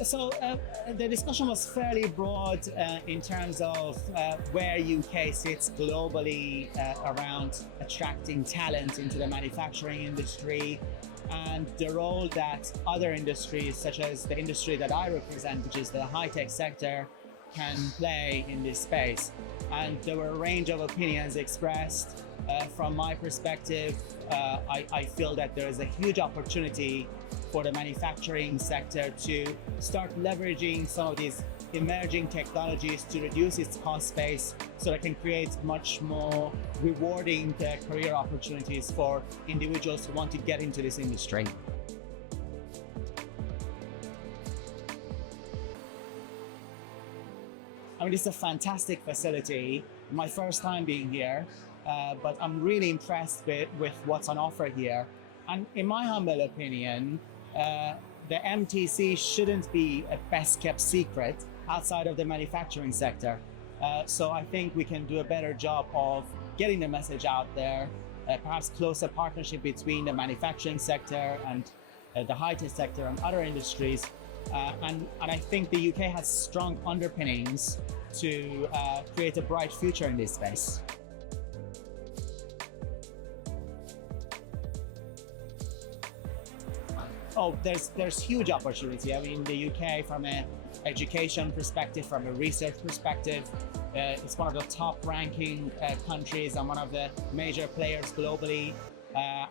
The discussion was fairly broad in terms of where UK sits globally around attracting talent into the manufacturing industry, and the role that other industries, such as the industry that I represent, which is the high-tech sector, can play in this space. And there were a range of opinions expressed. From my perspective, I feel that there is a huge opportunity for the manufacturing sector to start leveraging some of these emerging technologies to reduce its cost base so that it can create much more rewarding career opportunities for individuals who want to get into this industry. I mean, this is a fantastic facility. My first time being here, but I'm really impressed with what's on offer here. And in my humble opinion, the MTC shouldn't be a best kept secret outside of the manufacturing sector. So I think we can do a better job of getting the message out there, perhaps closer partnership between the manufacturing sector and the high-tech sector and other industries. And I think the UK has strong underpinnings to create a bright future in this space. Oh, there's huge opportunity. I mean, the UK, from an education perspective, from a research perspective, it's one of the top ranking countries and one of the major players globally.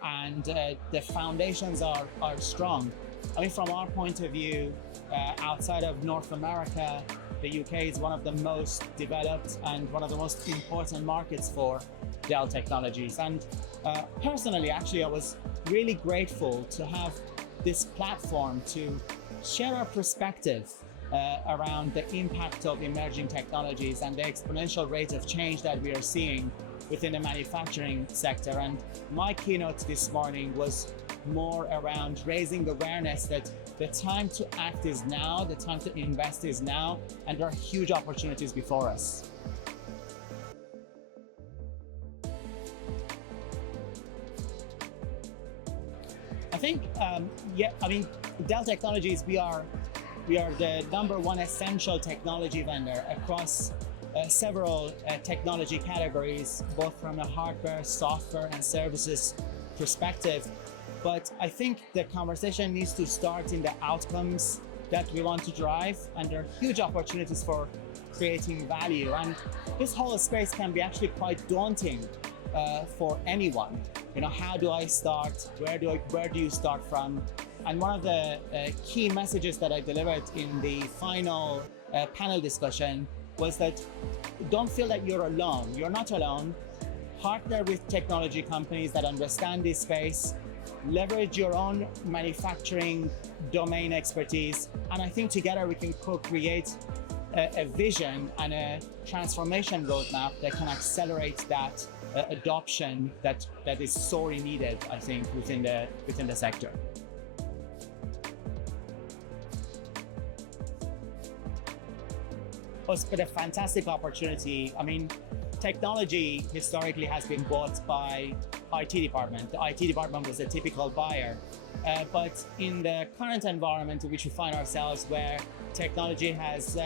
And the foundations are strong. I mean, from our point of view, outside of North America, the UK is one of the most developed and one of the most important markets for Dell Technologies. And personally, actually, I was really grateful to have this platform to share our perspective around the impact of emerging technologies and the exponential rate of change that we are seeing within the manufacturing sector. And my keynote this morning was more around raising awareness that the time to act is now, the time to invest is now, and there are huge opportunities before us. I think, Dell Technologies, we are the #1 essential technology vendor across several technology categories, both from a hardware, software, and services perspective. But I think the conversation needs to start in the outcomes that we want to drive, and there are huge opportunities for creating value. And this whole space can be actually quite daunting for anyone. You know, how do I start? Where do you start from? And one of the key messages that I delivered in the final panel discussion was that don't feel that you're alone. You're not alone. Partner with technology companies that understand this space. Leverage your own manufacturing domain expertise. And I think together we can co-create a vision and a transformation roadmap that can accelerate that adoption that is sorely needed, I think, within the sector. It's been a fantastic opportunity. I mean, technology historically has been bought by IT department. The IT department was a typical buyer. But in the current environment in which we find ourselves, where technology has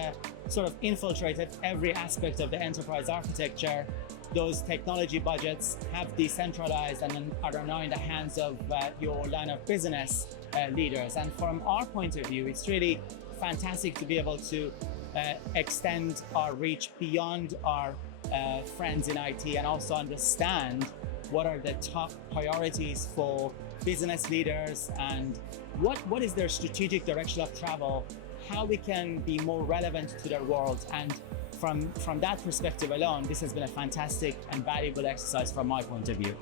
sort of infiltrated every aspect of the enterprise architecture, those technology budgets have decentralized and are now in the hands of your line of business leaders. And from our point of view, it's really fantastic to be able to extend our reach beyond our friends in IT and also understand what are the top priorities for business leaders and what is their strategic direction of travel, how we can be more relevant to their world. And from that perspective alone, this has been a fantastic and valuable exercise from my point of view.